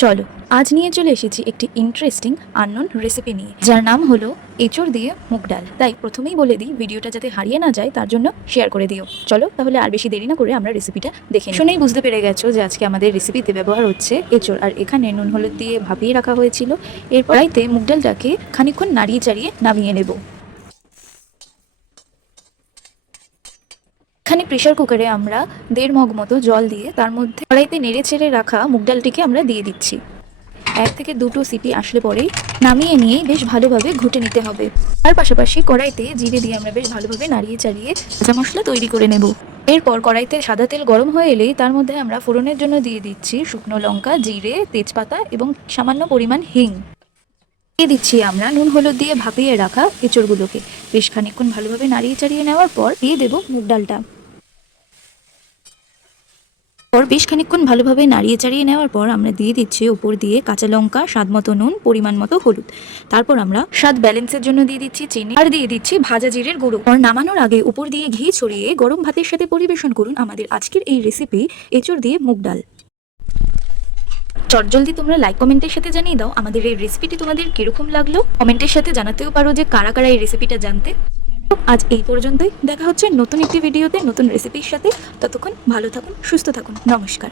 চলো আজ নিয়ে চলে এসেছি একটি ইন্টারেস্টিং আননোন রেসিপি নিয়ে, যার নাম হলো এঁচড় দিয়ে মুগ ডাল। তাই প্রথমেই বলে দিই, ভিডিওটা যাতে হারিয়ে না যায় তার জন্য শেয়ার করে দিও। চলো তাহলে আর বেশি দেরি না করে আমরা রেসিপিটা দেখে নিই। শুনেই বুঝতে পেরে গেছো যে আজকে আমাদের রেসিপিতে ব্যবহার হচ্ছে এঁচড়, আর এখানে নুন হলুদ দিয়ে ভাপিয়ে রাখা হয়েছিল। এরপর কড়াইতে মুগ ডালটাকে খানিকক্ষণ নাড়িয়ে চাড়িয়ে নামিয়ে নেব। এখানে প্রেশার কুকারে আমরা 1.5 মগ মতো জল দিয়ে তার মধ্যে কড়াইতে নেড়ে চেড়ে রাখা মুগ ডালটিকে আমরা দিয়ে দিচ্ছি। 1 থেকে 2টো সিটি আসলে পরেই নামিয়ে নিয়ে বেশ ভালোভাবে ঘুটে নিতে হবে। তার পাশাপাশি কড়াইতে জিরে দিয়ে আমরা বেশ ভালোভাবে নাড়িয়ে চাড়িয়ে ভাজা মশলা তৈরি করে নেব। এরপর কড়াইতে সাদা তেল গরম হয়ে এলেই তার মধ্যে আমরা ফোড়নের জন্য দিয়ে দিচ্ছি শুকনো লঙ্কা, জিরে, তেজপাতা এবং সামান্য পরিমাণ হিং। দিয়ে দিচ্ছি আমরা নুন হলুদ দিয়ে ভাপিয়ে রাখা এঁচড়গুলোকে। বেশ খানিকক্ষণ ভালোভাবে নাড়িয়ে চাড়িয়ে নেওয়ার পর দিয়ে দেব মুগ ডালটা। বেশ খানিকক্ষণ ভালোভাবে নাড়িয়ে চাড়িয়ে নেওয়ার পর আমরা দিয়ে দিচ্ছি উপর দিয়ে কাঁচা লঙ্কা, স্বাদ মতো নুন, পরিমাণ মতো হলুদ। তারপর আমরা স্বাদ ব্যালেন্সের জন্য দিয়ে দিচ্ছি চিনি আর দিয়ে দিচ্ছি ভাজা জিরের গুঁড়ো। আর নামানোর আগে উপর দিয়ে ঘি ছড়িয়ে গরম ভাতের সাথে পরিবেশন করুন আমাদের আজকের এই রেসিপি এঁচড় দিয়ে মুগ ডাল। চটজলদি তোমরা লাইক কমেন্টের সাথে জানিয়ে দাও আমাদের এই রেসিপিটি তোমাদের কিরকম লাগলো। কমেন্টের সাথে জানাতেও পারো যে কারা কারা এই রেসিপিটা জানতে। আজ এই পর্যন্তই, দেখা হচ্ছে নতুন একটি ভিডিওতে নতুন রেসিপির সাথে। ততক্ষণ ভালো থাকুন, সুস্থ থাকুন, নমস্কার।